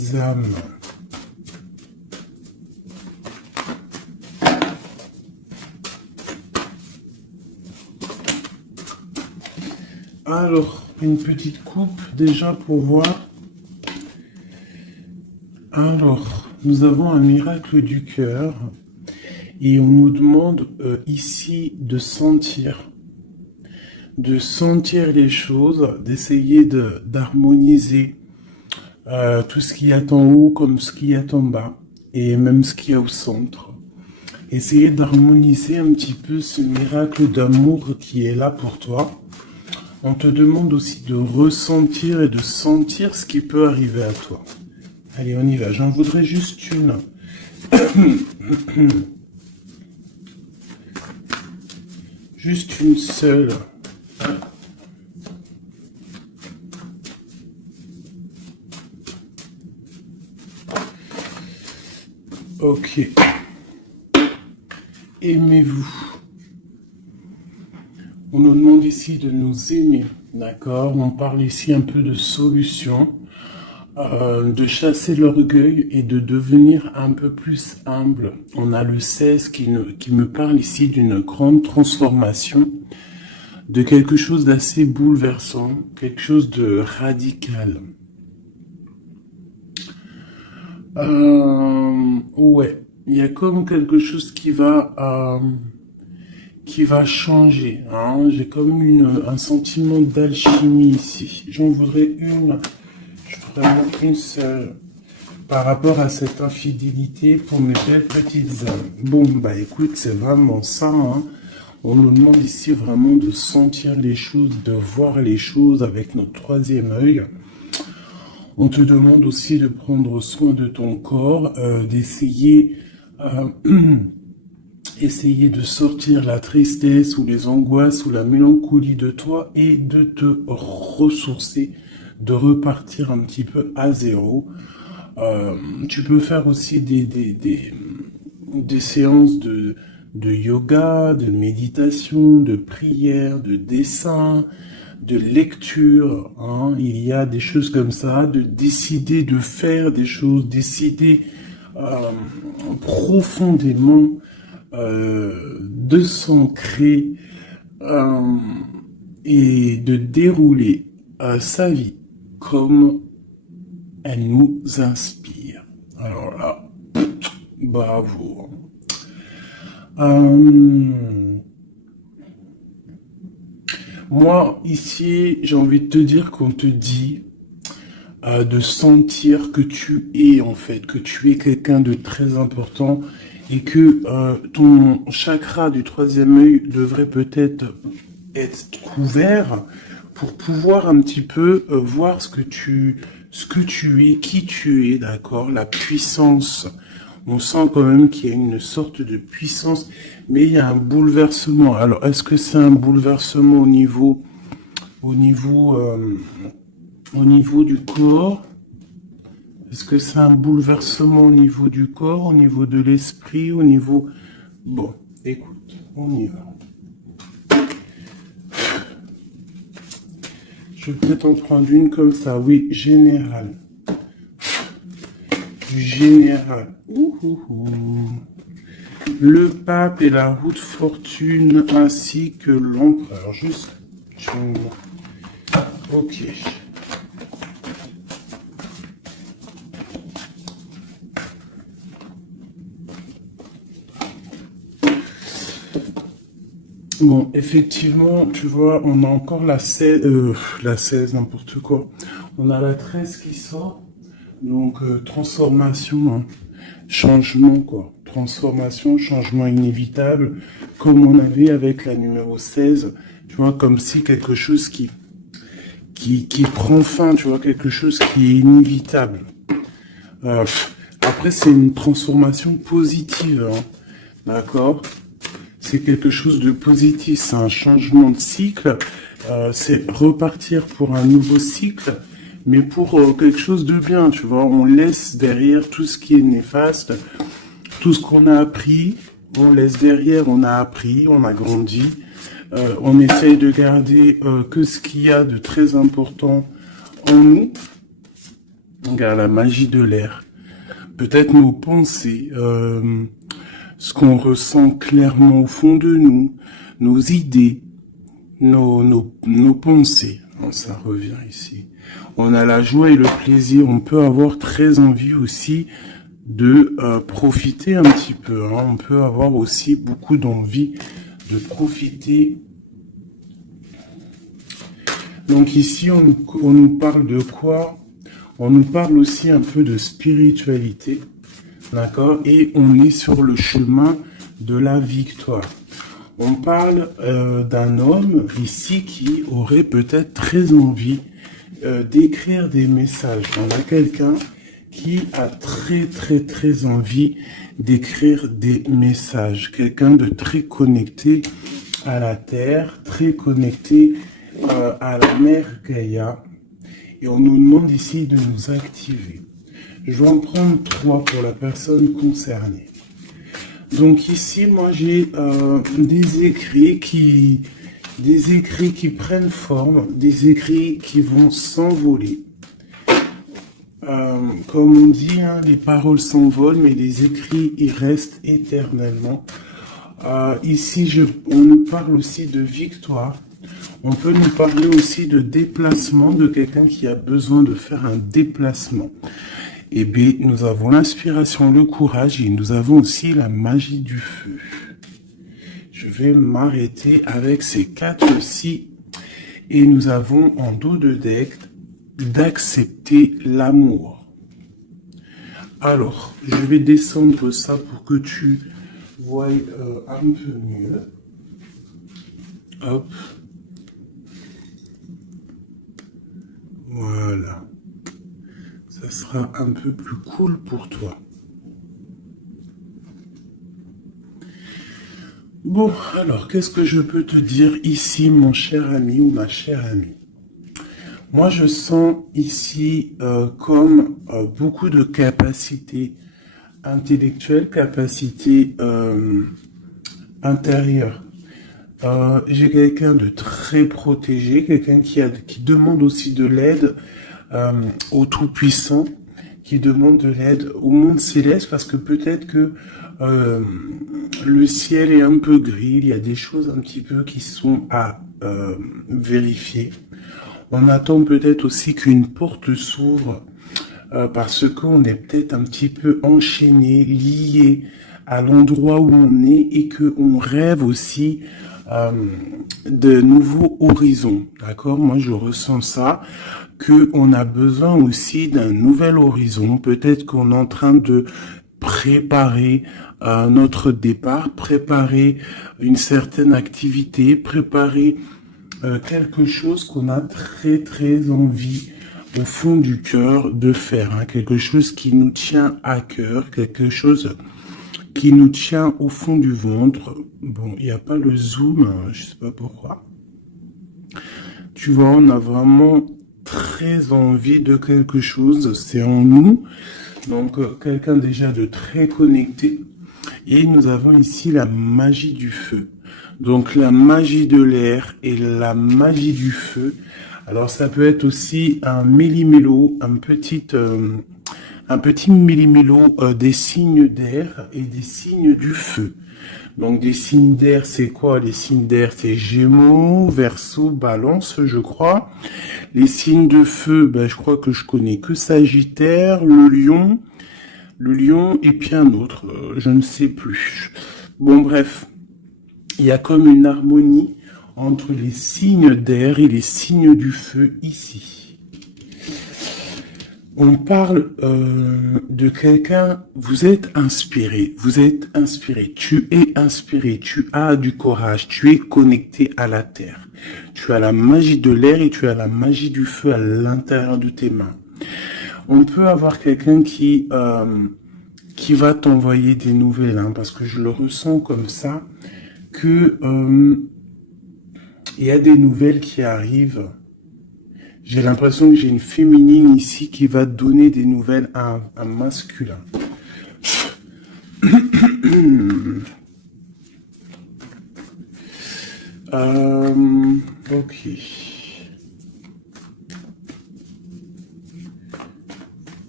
âmes. Alors, une petite coupe déjà pour voir. Alors, nous avons un miracle du cœur et on nous demande ici de sentir les choses, d'essayer d'harmoniser tout ce qu'il y a en haut comme ce qu'il y a en bas et même ce qu'il y a au centre. Essayer d'harmoniser un petit peu ce miracle d'amour qui est là pour toi. On te demande aussi de ressentir et de sentir ce qui peut arriver à toi. Allez, on y va. J'en voudrais juste une. Juste une seule. Ok. Aimez-vous. On nous demande ici de nous aimer, d'accord? On parle ici un peu de solution, de chasser l'orgueil et de devenir un peu plus humble. On a le 16 qui me parle ici d'une grande transformation, de quelque chose d'assez bouleversant, quelque chose de radical. Ouais, il y a comme quelque chose qui va changer. Hein. J'ai comme un sentiment d'alchimie ici. J'en voudrais une, vraiment une seule, par rapport à cette infidélité pour mes belles petites âmes. Bon, bah écoute, c'est vraiment ça. Hein. On nous demande ici vraiment de sentir les choses, de voir les choses avec notre troisième œil. On te demande aussi de prendre soin de ton corps, d'essayer... essayer de sortir la tristesse ou les angoisses ou la mélancolie de toi et de te ressourcer, de repartir un petit peu à zéro. Tu peux faire aussi des séances de yoga, de méditation, de prière, de dessin, de lecture. Hein. Il y a des choses comme ça, de décider de faire des choses, décider profondément de s'ancrer et de dérouler sa vie comme elle nous inspire. Alors là, bravo. Moi, ici, j'ai envie de te dire qu'on te dit de sentir que tu es, en fait, que tu es quelqu'un de très important et que ton chakra du troisième œil devrait peut-être être couvert pour pouvoir un petit peu voir ce que tu es, qui tu es, d'accord, la puissance. On sent quand même qu'il y a une sorte de puissance, mais il y a un bouleversement. Alors, est-ce que c'est un bouleversement au niveau du corps? Est-ce que c'est un bouleversement au niveau du corps, au niveau de l'esprit, au niveau... Bon, écoute, on y va. Je vais peut-être en prendre une comme ça, oui, général. Du général. Le pape et la roue de fortune, ainsi que l'empereur. Juste... Ok. Bon, effectivement, tu vois, on a encore la 16, n'importe quoi. On a la 13 qui sort. Donc, transformation, hein, changement, quoi. Transformation, changement inévitable, comme on avait avec la numéro 16. Tu vois, comme si quelque chose qui prend fin, tu vois, quelque chose qui est inévitable. Après, c'est une transformation positive, hein, d'accord ? C'est quelque chose de positif, c'est un changement de cycle, c'est repartir pour un nouveau cycle, mais pour quelque chose de bien, tu vois. On laisse derrière tout ce qui est néfaste, tout ce qu'on a appris, on laisse derrière, on a appris, on a grandi, on essaye de garder que ce qu'il y a de très important en nous, Regarde la magie de l'air. Peut-être nos pensées, ce qu'on ressent clairement au fond de nous, nos idées, nos pensées. Bon, ça revient ici. On a la joie et le plaisir. On peut avoir très envie aussi de profiter un petit peu. Hein. On peut avoir aussi beaucoup d'envie de profiter. Donc ici, on nous parle de quoi? On nous parle aussi un peu de spiritualité. D'accord? Et on est sur le chemin de la victoire. On parle d'un homme ici qui aurait peut-être très envie d'écrire des messages. On a quelqu'un qui a très envie d'écrire des messages. Quelqu'un de très connecté à la terre, très connecté à la mère Gaïa. Et on nous demande ici de nous activer. Je vais en prendre 3 pour la personne concernée. Donc ici, moi j'ai des écrits qui prennent forme, des écrits qui vont s'envoler. Comme on dit, hein, les paroles s'envolent, mais les écrits ils restent éternellement. Ici, on nous parle aussi de victoire. On peut nous parler aussi de déplacement, de quelqu'un qui a besoin de faire un déplacement. Et bien, nous avons l'inspiration, le courage et nous avons aussi la magie du feu. Je vais m'arrêter avec ces 4-ci. Et nous avons en dos de deck d'accepter l'amour. Alors, je vais descendre ça pour que tu vois un peu mieux. Hop. Voilà. Ça sera un peu plus cool pour toi. Bon, alors, qu'est-ce que je peux te dire ici, mon cher ami ou ma chère amie? Moi, je sens ici comme beaucoup de capacités intellectuelles, capacités intérieures. J'ai quelqu'un de très protégé, quelqu'un qui demande aussi de l'aide au Tout-Puissant, qui demande de l'aide au monde céleste, parce que peut-être que le ciel est un peu gris, il y a des choses un petit peu qui sont à vérifier. On attend peut-être aussi qu'une porte s'ouvre parce qu'on est peut-être un petit peu enchaîné, lié à l'endroit où on est et qu'on rêve aussi de nouveaux horizons. D'accord? Moi, je ressens ça, qu'on a besoin aussi d'un nouvel horizon. Peut-être qu'on est en train de préparer notre départ, préparer une certaine activité, préparer quelque chose qu'on a très envie au fond du cœur de faire, hein, quelque chose qui nous tient à cœur, quelque chose qui nous tient au fond du ventre. Bon, il n'y a pas le zoom, hein, je sais pas pourquoi. Tu vois, on a vraiment très envie de quelque chose, c'est en nous, donc quelqu'un déjà de très connecté. Et nous avons ici la magie du feu. Donc la magie de l'air et la magie du feu. Alors ça peut être aussi un méli-mélo, un petit méli-mélo des signes d'air et des signes du feu. Donc des signes d'air, c'est quoi? Les signes d'air, c'est Gémeaux, Verseau, Balance, je crois. Les signes de feu, ben, je crois que je connais que Sagittaire, le lion et puis un autre, je ne sais plus. Bon bref, il y a comme une harmonie entre les signes d'air et les signes du feu ici. On parle de quelqu'un, vous êtes inspiré, tu es inspiré, tu as du courage, tu es connecté à la terre. Tu as la magie de l'air et tu as la magie du feu à l'intérieur de tes mains. On peut avoir quelqu'un qui va t'envoyer des nouvelles, hein, parce que je le ressens comme ça, que il y a des nouvelles qui arrivent. J'ai l'impression que j'ai une féminine ici qui va donner des nouvelles à un masculin. Ok.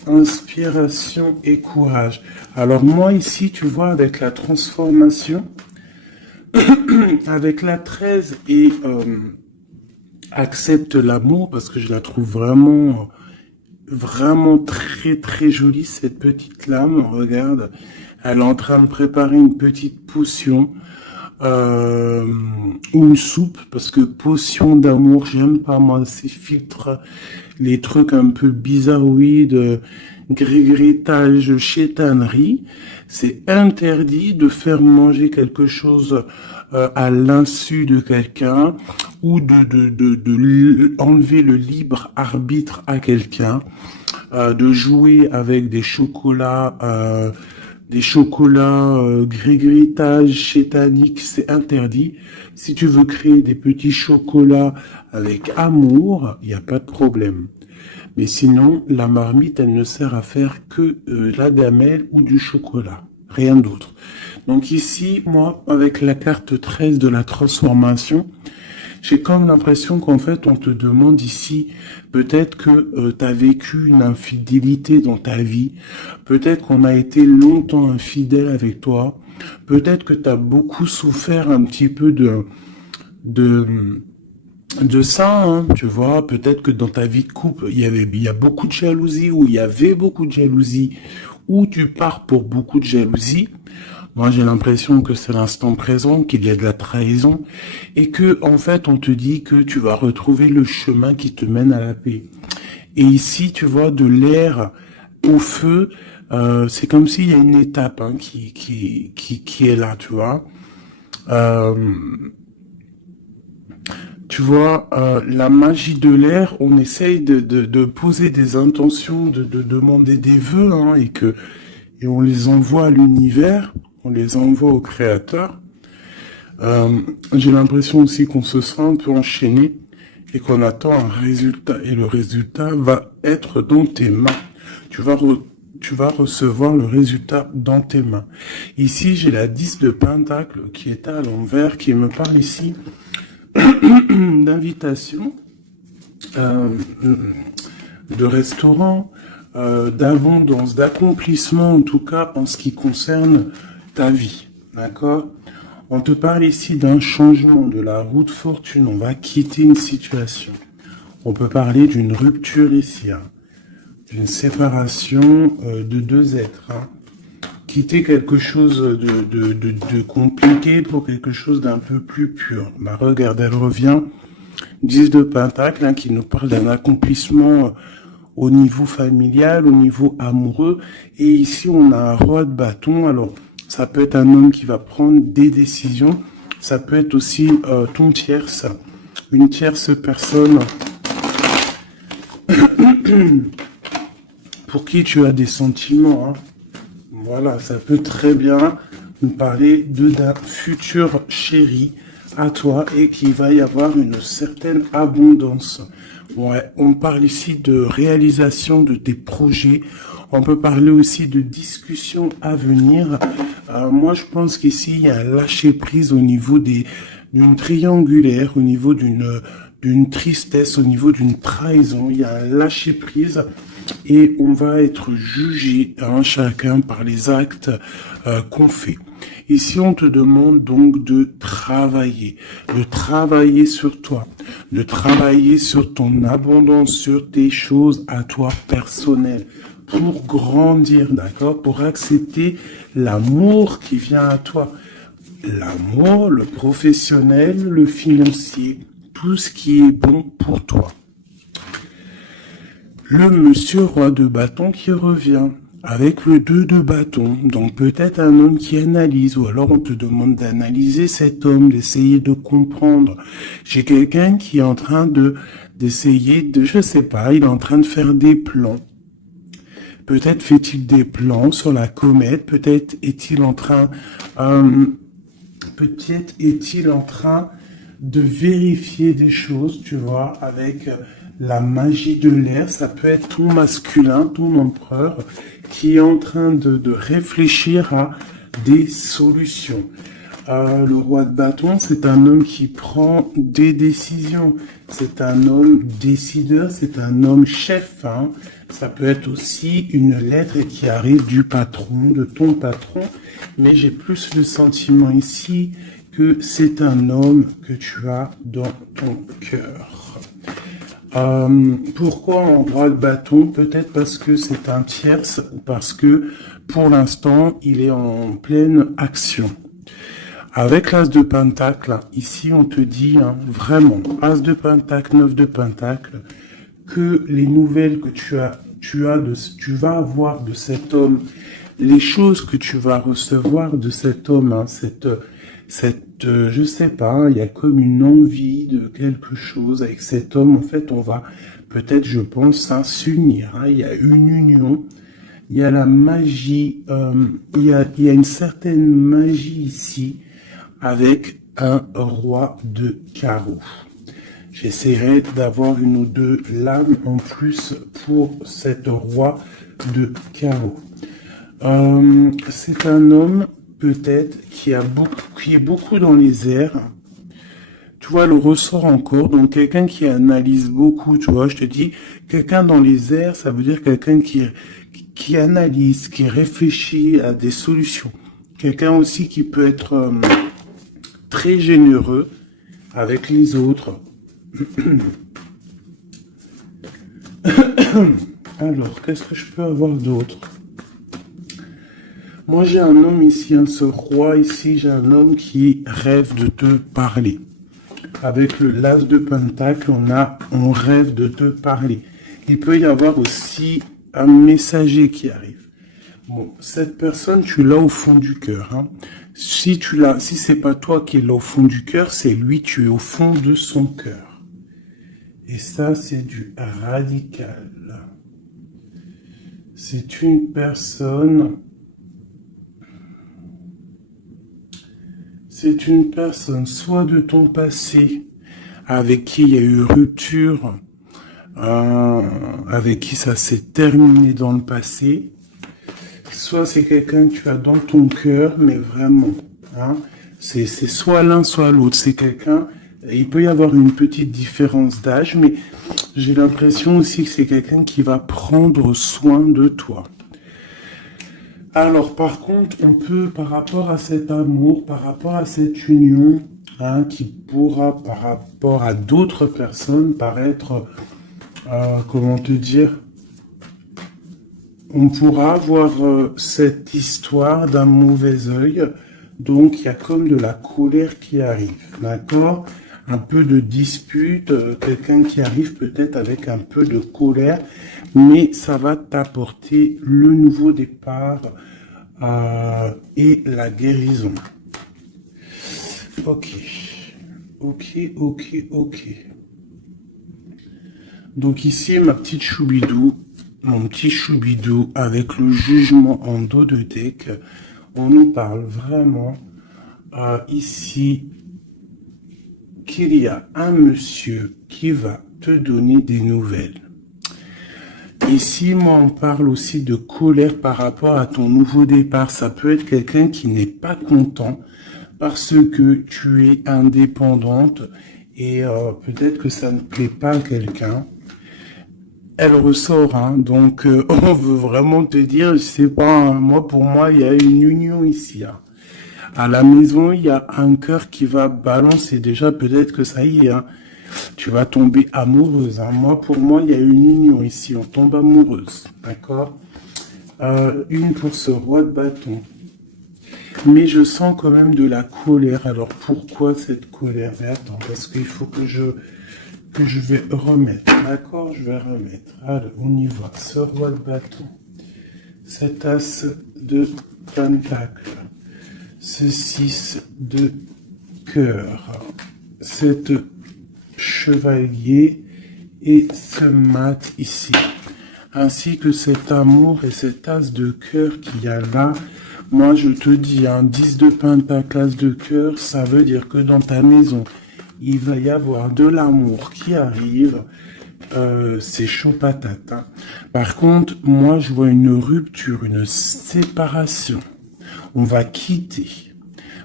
inspiration et courage. Alors moi ici, tu vois, avec la transformation, avec la 13 et accepte l'amour, parce que je la trouve vraiment, vraiment très très jolie, cette petite lame. Regarde, elle est en train de préparer une petite potion. Ou une soupe, parce que potion d'amour, j'aime pas moi ces filtres, les trucs un peu bizarroïdes, grégritage, chétanerie. C'est interdit de faire manger quelque chose à l'insu de quelqu'un ou de enlever le libre arbitre à quelqu'un, de jouer avec des chocolats, grégritage, chétanique, c'est interdit. Si tu veux créer des petits chocolats avec amour, il n'y a pas de problème. Mais sinon, la marmite, elle ne sert à faire que la gamelle ou du chocolat. Rien d'autre. Donc ici, moi, avec la carte 13 de la transformation, j'ai comme l'impression qu'en fait, on te demande ici, peut-être que tu as vécu une infidélité dans ta vie, peut-être qu'on a été longtemps infidèle avec toi, peut-être que tu as beaucoup souffert un petit peu de, de ça, hein, tu vois, peut-être que dans ta vie de couple, il y a beaucoup de jalousie, ou il y avait beaucoup de jalousie, ou tu pars pour beaucoup de jalousie. Moi, j'ai l'impression que c'est l'instant présent, qu'il y a de la trahison, et que, en fait, on te dit que tu vas retrouver le chemin qui te mène à la paix. Et ici, tu vois, de l'air au feu, c'est comme s'il y a une étape hein, qui est là, tu vois. Euh, Tu vois, la magie de l'air, on essaye de poser des intentions, de demander des vœux, hein, et on les envoie à l'univers, on les envoie au créateur. J'ai l'impression aussi qu'on se sent un peu enchaîné et qu'on attend un résultat. Et le résultat va être dans tes mains. Tu vas recevoir le résultat dans tes mains. Ici, j'ai la 10 de Pentacle qui est à l'envers, qui me parle ici d'invitation, de restaurant, d'abondance, d'accomplissement, en tout cas en ce qui concerne ta vie. D'accord? On te parle ici d'un changement de la roue de fortune. On va quitter une situation. On peut parler d'une rupture ici, hein, d'une séparation de deux êtres. Hein. Quitter quelque chose de compliqué pour quelque chose d'un peu plus pur. Bah, regarde, elle revient. 10 de Pentacle, hein, qui nous parle d'un accomplissement au niveau familial, au niveau amoureux. Et ici, on a un roi de bâton. Alors, ça peut être un homme qui va prendre des décisions. Ça peut être aussi ton tierce, une tierce personne pour qui tu as des sentiments. Hein. Voilà, ça peut très bien nous parler d'un futur chéri à toi et qu'il va y avoir une certaine abondance. Ouais, on parle ici de réalisation de tes projets. On peut parler aussi de discussions à venir. Moi, je pense qu'ici, il y a un lâcher-prise au niveau d'une triangulaire, au niveau d'une tristesse, au niveau d'une trahison. Il y a un lâcher-prise et on va être jugé, hein, chacun par les actes qu'on fait. Ici, on te demande donc de travailler sur toi, de travailler sur ton abondance, sur tes choses à toi personnelles, pour grandir, d'accord, pour accepter l'amour qui vient à toi. L'amour, le professionnel, le financier, tout ce qui est bon pour toi. Le monsieur roi de bâton qui revient avec le 2 de bâton, donc peut-être un homme qui analyse, ou alors on te demande d'analyser cet homme, d'essayer de comprendre. J'ai quelqu'un qui est en train d'essayer de, je sais pas, il est en train de faire des plans. Peut-être fait-il des plans sur la comète, peut-être est-il en train de vérifier des choses, tu vois, avec la magie de l'air. Ça peut être ton masculin, ton empereur, qui est en train de réfléchir à des solutions. Le roi de bâton, c'est un homme qui prend des décisions. C'est un homme décideur, c'est un homme chef. Hein. Ça peut être aussi une lettre qui arrive du patron, de ton patron. Mais j'ai plus le sentiment ici que c'est un homme que tu as dans ton cœur. Pourquoi en roi de bâton? Peut-être parce que c'est un tierce, parce que pour l'instant, il est en pleine action. Avec l'as de pentacle, ici on te dit hein, vraiment, as de pentacle, 9 de pentacle, que les nouvelles que tu vas avoir de cet homme, les choses que tu vas recevoir de cet homme, hein, je sais pas, il y a comme une envie de quelque chose avec cet homme. En fait, on va peut-être, je pense, hein, s'unir. Hein, il y a une union. Il y a la magie, il y a une certaine magie ici avec un roi de carreau. J'essaierai d'avoir une ou deux lames en plus pour cet roi de carreau. C'est un homme peut-être qui est beaucoup dans les airs. Tu vois, le ressort encore, donc quelqu'un qui analyse beaucoup, tu vois, je te dis, quelqu'un dans les airs, ça veut dire quelqu'un qui analyse, qui réfléchit à des solutions. Quelqu'un aussi qui peut être très généreux avec les autres. Alors, qu'est-ce que je peux avoir d'autre? Moi, j'ai un homme ici, hein, ce roi ici, j'ai un homme qui rêve de te parler. Avec le l'as de pentacle, on rêve de te parler. Il peut y avoir aussi un messager qui arrive. Bon, cette personne, tu l'as au fond du cœur. Hein. Si c'est pas toi qui es là au fond du cœur, c'est lui, tu es au fond de son cœur. Et ça, c'est du radical. C'est une personne... C'est une personne soit de ton passé, avec qui il y a eu rupture, avec qui ça s'est terminé dans le passé, soit c'est quelqu'un que tu as dans ton cœur, mais vraiment, hein, c'est soit l'un, soit l'autre. C'est quelqu'un, il peut y avoir une petite différence d'âge, mais j'ai l'impression aussi que c'est quelqu'un qui va prendre soin de toi. Alors, par contre, on peut, par rapport à cet amour, par rapport à cette union, hein, qui pourra, par rapport à d'autres personnes, paraître, comment te dire, on pourra avoir cette histoire d'un mauvais œil. Donc, il y a comme de la colère qui arrive, d'accord? Un peu de dispute, quelqu'un qui arrive peut-être avec un peu de colère, mais ça va t'apporter le nouveau départ et la guérison. Ok. Donc ici, ma petite choubidou, mon petit choubidou avec le jugement en dos de deck, on nous parle vraiment ici qu'il y a un monsieur qui va te donner des nouvelles. Ici, moi, on parle aussi de colère par rapport à ton nouveau départ. Ça peut être quelqu'un qui n'est pas content parce que tu es indépendante et peut-être que ça ne plaît pas à quelqu'un. Elle ressort, hein, donc on veut vraiment te dire, je sais pas, hein, moi, pour moi, il y a une union ici. Hein. À la maison, il y a un cœur qui va balancer. Déjà, peut-être que ça y est, hein, tu vas tomber amoureuse. Hein. Moi, pour moi, il y a une union ici. On tombe amoureuse. D'accord? Une pour ce roi de bâton. Mais je sens quand même de la colère. Alors, pourquoi cette colère? Mais attends, parce qu'il faut que je vais remettre. D'accord? Je vais remettre. Allez, on y va. Ce roi de bâton. Cet as de pentacle. Ce 6 de cœur. Cette chevalier et ce mat ici, ainsi que cet amour et cet as de cœur qu'il y a là. Moi, je te dis, un 10 de pentacle, as de cœur, ça veut dire que dans ta maison, il va y avoir de l'amour qui arrive. C'est chaud patate. Hein. Par contre, moi, je vois une rupture, une séparation. On va quitter.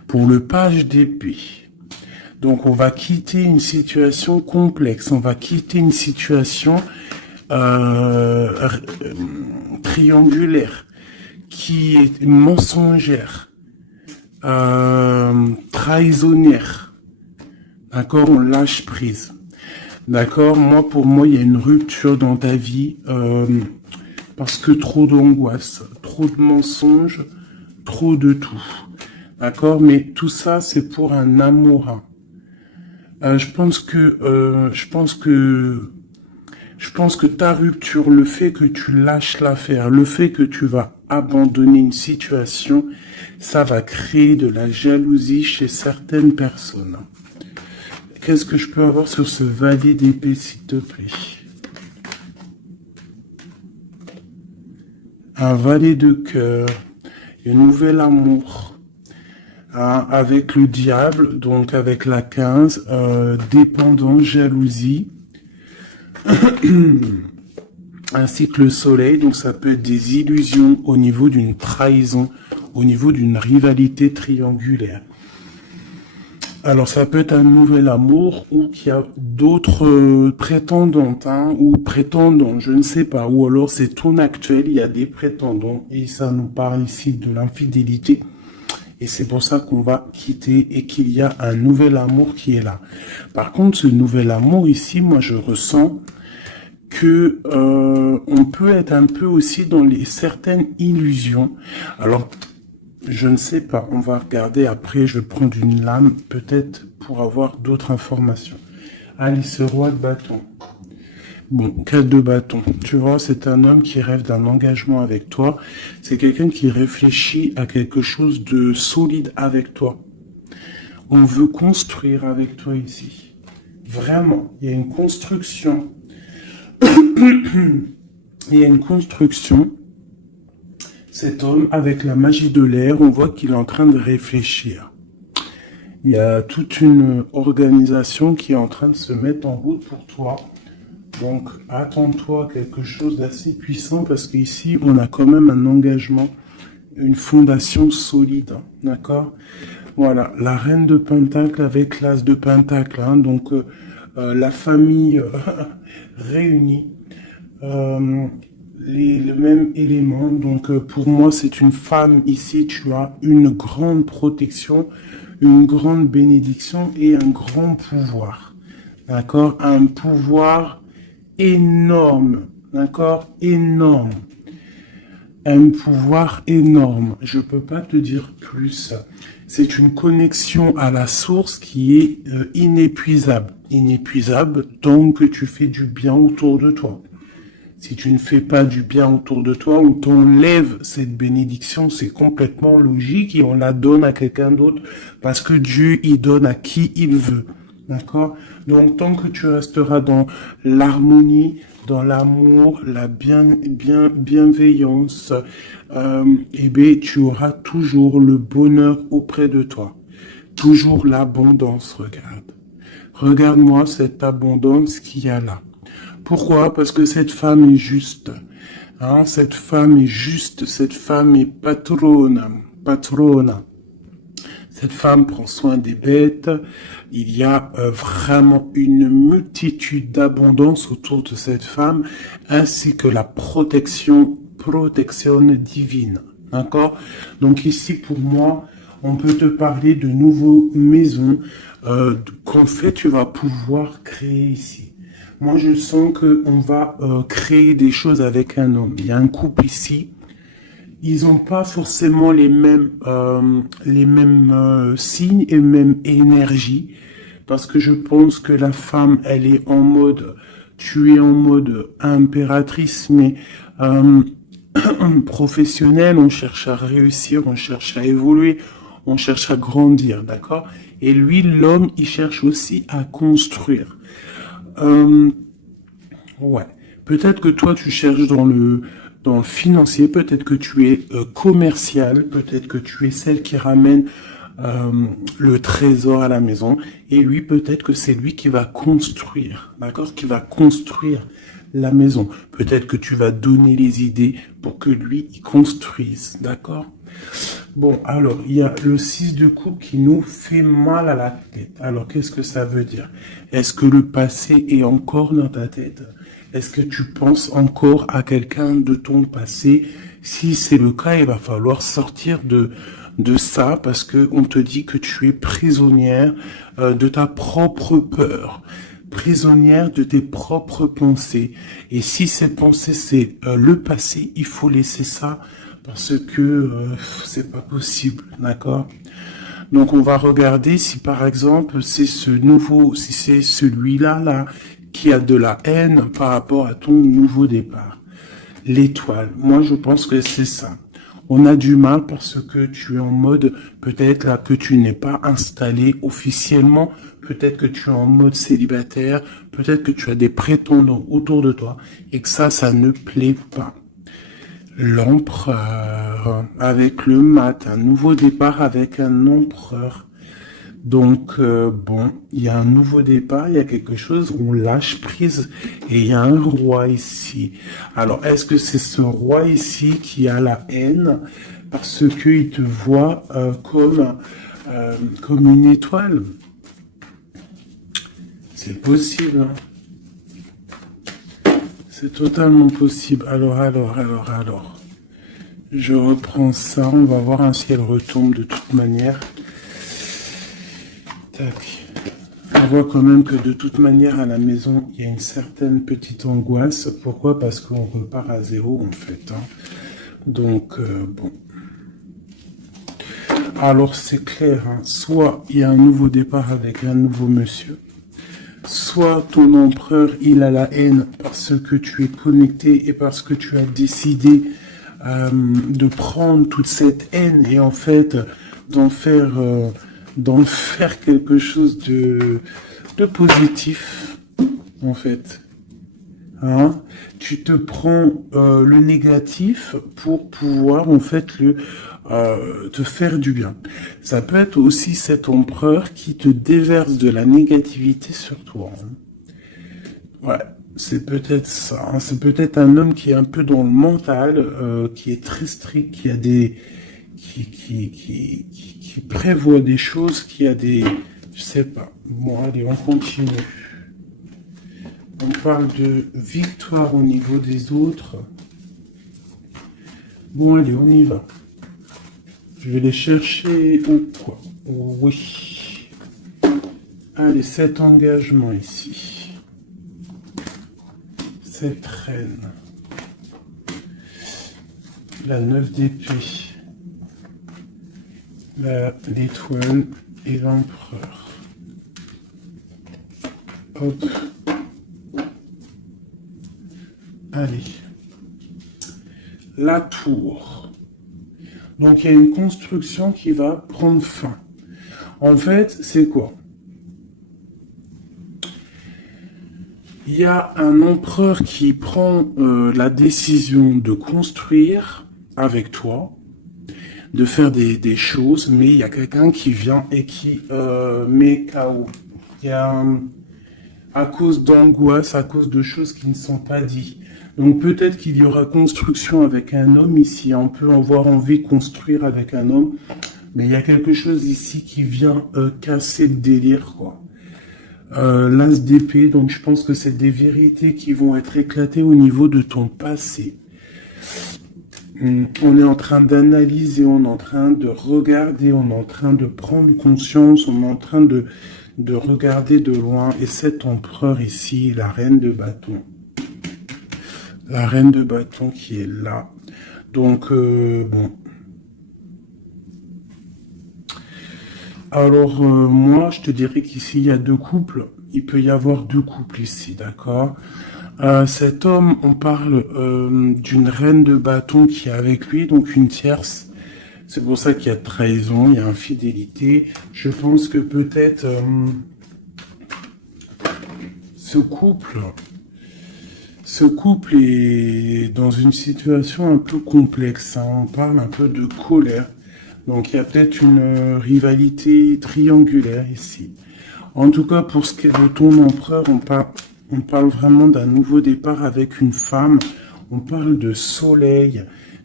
Pour le page d'épée. Donc, on va quitter une situation complexe. On va quitter une situation triangulaire qui est mensongère, trahisonnière. D'accord, on lâche prise. D'accord, pour moi, il y a une rupture dans ta vie parce que trop d'angoisse, trop de mensonges, trop de tout. D'accord, mais tout ça, c'est pour un amour. Je pense que ta rupture, le fait que tu lâches l'affaire, le fait que tu vas abandonner une situation, ça va créer de la jalousie chez certaines personnes. Qu'est-ce que je peux avoir sur ce valet d'épée, s'il te plaît? Un valet de cœur, un nouvel amour, hein, avec le diable, donc avec la 15, dépendance, jalousie, ainsi que le soleil, donc ça peut être des illusions au niveau d'une trahison, au niveau d'une rivalité triangulaire. Alors, ça peut être un nouvel amour ou qu'il y a d'autres prétendantes, hein, ou prétendants, je ne sais pas. Ou alors, c'est ton actuel, il y a des prétendants. Et ça nous parle ici de l'infidélité. Et c'est pour ça qu'on va quitter et qu'il y a un nouvel amour qui est là. Par contre, ce nouvel amour ici, moi, je ressens que on peut être un peu aussi dans certaines illusions. Alors, je ne sais pas, on va regarder après, je vais prendre une lame, peut-être pour avoir d'autres informations. Allez, ce roi de bâton. Bon, 4 de bâton. Tu vois, c'est un homme qui rêve d'un engagement avec toi. C'est quelqu'un qui réfléchit à quelque chose de solide avec toi. On veut construire avec toi ici. Vraiment, il y a une construction. Il y a une construction. Cet homme, avec la magie de l'air, on voit qu'il est en train de réfléchir. Il y a toute une organisation qui est en train de se mettre en route pour toi. Donc, attends-toi à quelque chose d'assez puissant parce qu'ici, on a quand même un engagement, une fondation solide. D'accord? Voilà, la reine de Pentacle avec l'as de Pentacle. Hein, donc, la famille réunie. Le même élément. Donc, pour moi, c'est une femme. Ici, tu as une grande protection, une grande bénédiction et un grand pouvoir. D'accord? Un pouvoir énorme. D'accord? Énorme. Un pouvoir énorme. Je peux pas te dire plus. C'est une connexion à la source qui est inépuisable. Inépuisable tant que tu fais du bien autour de toi. Si tu ne fais pas du bien autour de toi, on t'enlève cette bénédiction, c'est complètement logique et on la donne à quelqu'un d'autre parce que Dieu, il donne à qui il veut. D'accord? Donc, tant que tu resteras dans l'harmonie, dans l'amour, la bienveillance, eh bien, tu auras toujours le bonheur auprès de toi. Toujours l'abondance, regarde. Regarde-moi cette abondance qu'il y a là. Pourquoi? Parce que cette femme est juste. Hein, cette femme est juste. Cette femme est patrona. Cette femme prend soin des bêtes. Il y a vraiment une multitude d'abondance autour de cette femme, ainsi que la protection divine. D'accord? Donc ici, pour moi, on peut te parler de nouvelles maisons qu'en fait, tu vas pouvoir créer ici. Moi, je sens qu'on va créer des choses avec un homme. Il y a un couple ici. Ils n'ont pas forcément les mêmes signes et même énergie. Parce que je pense que la femme, elle est en mode, tu es en mode impératrice, mais professionnelle. On cherche à réussir, on cherche à évoluer, on cherche à grandir, d'accord? Et lui, l'homme, il cherche aussi à construire. Ouais. Peut-être que toi, tu cherches dans le financier, peut-être que tu es commercial, peut-être que tu es celle qui ramène le trésor à la maison. Et lui, peut-être que c'est lui qui va construire, d'accord? Qui va construire la maison. Peut-être que tu vas donner les idées pour que lui, il construise, d'accord? Bon, alors, il y a le 6 de coupe qui nous fait mal à la tête. Alors, qu'est-ce que ça veut dire? Est-ce que le passé est encore dans ta tête? Est-ce que tu penses encore à quelqu'un de ton passé? Si c'est le cas, il va falloir sortir de ça parce que on te dit que tu es prisonnière de ta propre peur, prisonnière de tes propres pensées. Et si ces pensées, c'est le passé, il faut laisser ça parce que c'est pas possible, d'accord? Donc on va regarder si par exemple c'est ce nouveau, si c'est celui-là là qui a de la haine par rapport à ton nouveau départ. L'étoile, moi je pense que c'est ça. On a du mal parce que tu es en mode, peut-être là que tu n'es pas installé officiellement, peut-être que tu es en mode célibataire, peut-être que tu as des prétendants autour de toi et que ça ne plaît pas. L'empereur, avec le mat, un nouveau départ avec un empereur. Donc, bon, il y a un nouveau départ, il y a quelque chose où on lâche prise et il y a un roi ici. Alors, est-ce que c'est ce roi ici qui a la haine parce qu'il te voit comme une étoile? C'est possible, hein. C'est totalement possible. Alors. Je reprends ça, on va voir si elle retombe de toute manière. Tac. On voit quand même que de toute manière à la maison, il y a une certaine petite angoisse. Pourquoi? Parce qu'on repart à zéro en fait, hein. Donc, bon. Alors c'est clair, hein. Soit il y a un nouveau départ avec un nouveau monsieur, soit ton empereur, il a la haine parce que tu es connecté et parce que tu as décidé de prendre toute cette haine et en fait d'en faire quelque chose de positif, en fait. Hein? Tu te prends le négatif pour pouvoir en fait te faire du bien. Ça peut être aussi cet empereur qui te déverse de la négativité sur toi, hein. Ouais, c'est peut-être ça, hein. C'est peut-être un homme qui est un peu dans le mental, qui est très strict, qui a des, qui prévoit des choses, qui a des, je sais pas. Bon, allez, on continue. On parle de victoire au niveau des autres. Bon, allez, on y va. Je vais les chercher ou quoi? Oui. Allez, cet engagement ici. Cette reine. La 9 d'épée. L'étoile et l'empereur. Hop. Allez. La tour. Donc il y a une construction qui va prendre fin. En fait, c'est quoi? Il y a un empereur qui prend la décision de construire avec toi, de faire des choses, mais il y a quelqu'un qui vient et qui met KO. Il y a à cause d'angoisse, à cause de choses qui ne sont pas dites. Donc peut-être qu'il y aura construction avec un homme ici, on peut avoir envie de construire avec un homme, mais il y a quelque chose ici qui vient casser le délire, quoi. L'as d'épée, donc je pense que c'est des vérités qui vont être éclatées au niveau de ton passé. On est en train d'analyser, on est en train de regarder, on est en train de prendre conscience, on est en train de regarder de loin. Et cet empereur ici, la reine de bâton. La reine de bâton qui est là. Donc, bon. Alors, moi, je te dirais qu'ici, il y a deux couples. Il peut y avoir deux couples ici, d'accord? Cet homme, on parle d'une reine de bâton qui est avec lui, donc une tierce. C'est pour ça qu'il y a trahison, il y a infidélité. Je pense que peut-être ce couple est dans une situation un peu complexe, hein. On parle un peu de colère. Donc il y a peut-être une rivalité triangulaire ici. En tout cas, pour ce qui est de ton empereur, on parle vraiment d'un nouveau départ avec une femme. On parle de soleil.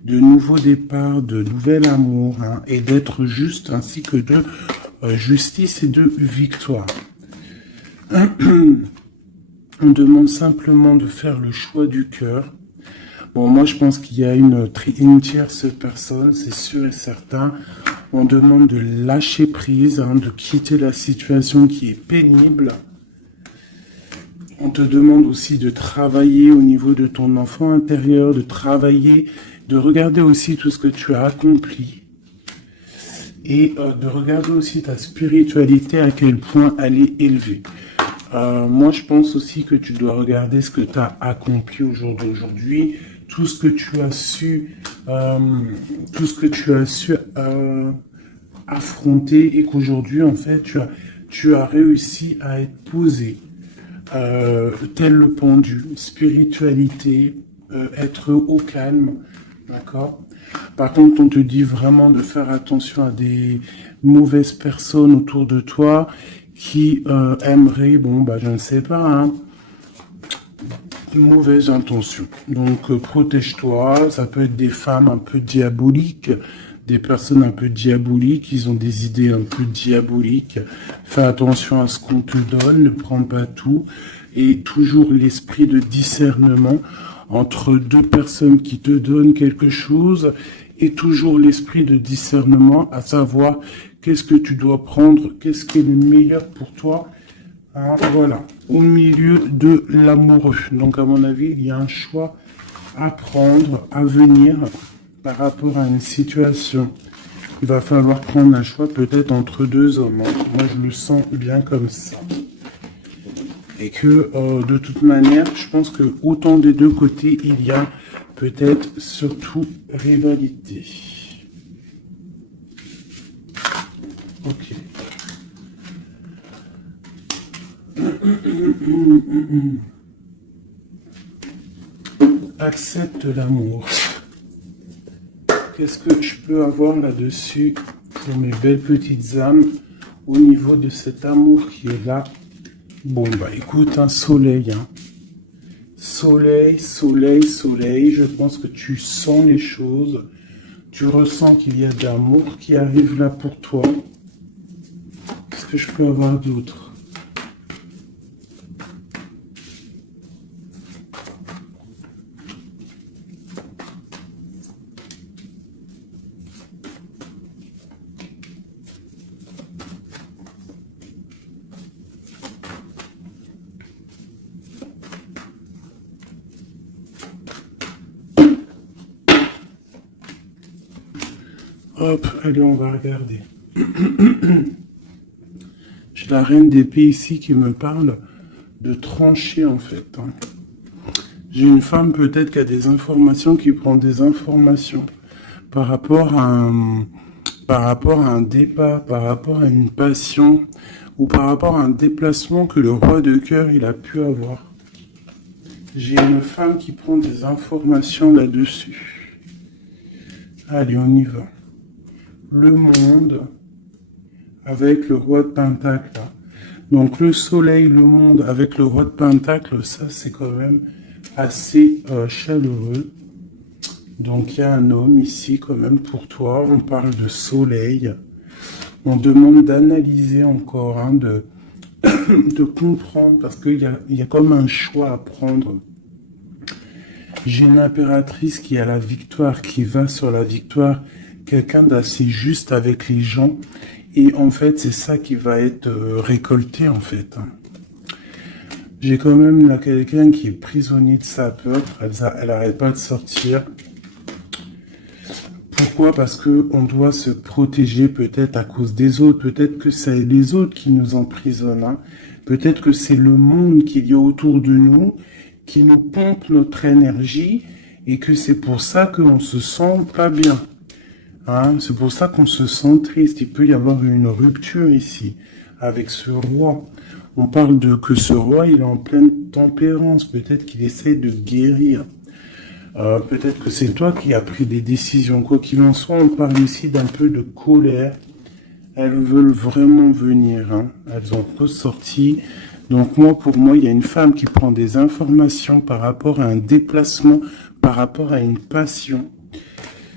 de nouveaux départs, de nouvel amour, hein, et d'être juste, ainsi que de justice et de victoire. On demande simplement de faire le choix du cœur. Bon, moi, je pense qu'il y a une tierce personne, c'est sûr et certain. On demande de lâcher prise, hein, de quitter la situation qui est pénible. On te demande aussi de travailler au niveau de ton enfant intérieur, de travailler, de regarder aussi tout ce que tu as accompli. Et de regarder aussi ta spiritualité, à quel point elle est élevée. Moi, je pense aussi que tu dois regarder ce que tu as accompli au jour d'aujourd'hui, tout ce que tu as su, affronter, et qu'aujourd'hui, en fait, tu as réussi à être posé, tel le pendu, spiritualité, être au calme, d'accord? Par contre, on te dit vraiment de faire attention à des mauvaises personnes autour de toi qui aimeraient, bon, bah, je ne sais pas, hein, de mauvaises intentions. Donc, protège-toi. Ça peut être des femmes un peu diaboliques, des personnes un peu diaboliques, ils ont des idées un peu diaboliques. Fais attention à ce qu'on te donne, ne prends pas tout. Et toujours l'esprit de discernement entre deux personnes qui te donnent quelque chose, et toujours l'esprit de discernement, à savoir qu'est-ce que tu dois prendre, qu'est-ce qui est le meilleur pour toi. Hein, voilà, au milieu de l'amoureux. Donc, à mon avis, il y a un choix à prendre, à venir, par rapport à une situation. Il va falloir prendre un choix peut-être entre deux hommes. Moi, je le sens bien comme ça. Et que, de toute manière, je pense que autant des deux côtés, il y a peut-être surtout rivalité. Ok. Accepte l'amour. Qu'est-ce que je peux avoir là-dessus pour mes belles petites âmes au niveau de cet amour qui est là? Bon, bah écoute, un soleil. Hein. Soleil, soleil, soleil. Je pense que tu sens les choses. Tu ressens qu'il y a de l'amour qui arrive là pour toi. Qu'est-ce que je peux avoir d'autre? Hop, allez, on va regarder. J'ai la reine d'épée ici qui me parle de trancher, en fait. Hein. J'ai une femme peut-être qui a des informations, qui prend des informations par rapport à un départ, par rapport à une passion, ou par rapport à un déplacement que le roi de cœur il a pu avoir. J'ai une femme qui prend des informations là-dessus. Allez, on y va. Le monde avec le roi de Pentacle. Donc le soleil, le monde avec le roi de Pentacle, ça c'est quand même assez chaleureux. Donc il y a un homme ici quand même pour toi. On parle de soleil. On demande d'analyser encore, hein, de comprendre, parce qu'il y a comme un choix à prendre. J'ai une impératrice qui a la victoire, qui va sur la victoire. Quelqu'un d'assez juste avec les gens. Et en fait, c'est ça qui va être récolté, en fait. J'ai quand même là quelqu'un qui est prisonnier de sa peur. Elle n'arrête pas de sortir. Pourquoi? Parce qu'on doit se protéger peut-être à cause des autres. Peut-être que c'est les autres qui nous emprisonnent. Hein. Peut-être que c'est le monde qu'il y a autour de nous qui nous pompe notre énergie et que c'est pour ça qu'on se sent pas bien. Hein, c'est pour ça qu'on se sent triste. Il peut y avoir une rupture ici avec ce roi. On parle de que ce roi, il est en pleine tempérance. Peut-être qu'il essaye de guérir. Peut-être que c'est toi qui as pris des décisions. Quoi qu'il en soit, on parle ici d'un peu de colère. Elles veulent vraiment venir. Hein. Elles ont ressorti. Donc moi, pour moi, il y a une femme qui prend des informations par rapport à un déplacement, par rapport à une passion.